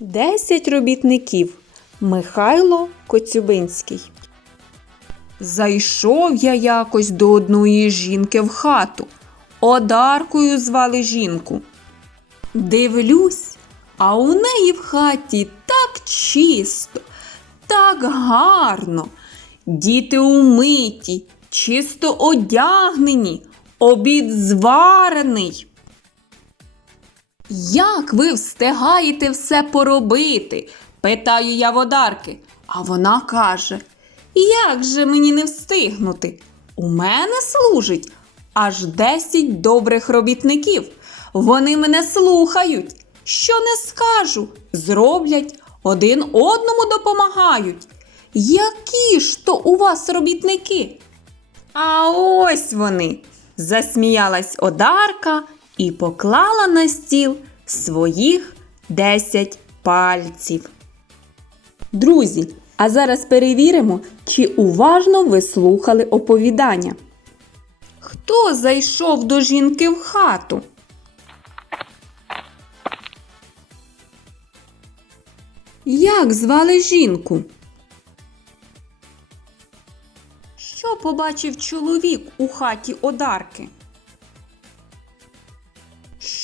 Десять робітників. Михайло Коцюбинський. Зайшов я якось до одної жінки в хату. Одаркою звали жінку. Дивлюсь, а у неї в хаті так чисто, так гарно. Діти умиті, чисто одягнені, обід зварений. Як ви встигаєте все поробити? питаю я водарки. А вона каже: Як же мені не встигнути? У мене служить аж 10 добрих робітників. Вони мене слухають. Що не скажу, зроблять, один одному допомагають. Які ж то у вас робітники? А ось вони. засміялась Одарка і поклала на стіл своїх 10 пальців. Друзі, а зараз перевіримо, чи уважно ви слухали оповідання. Хто зайшов до жінки в хату? Як звали жінку? Що побачив чоловік у хаті Одарки?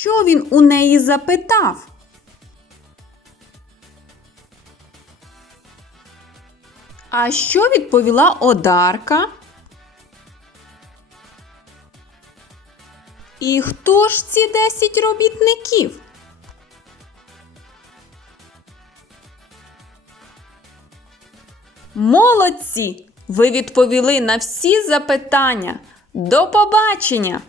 Що він у неї запитав? А що відповіла Одарка? І хто ж ці 10 робітників? Молодці! Ви відповіли на всі запитання. До побачення!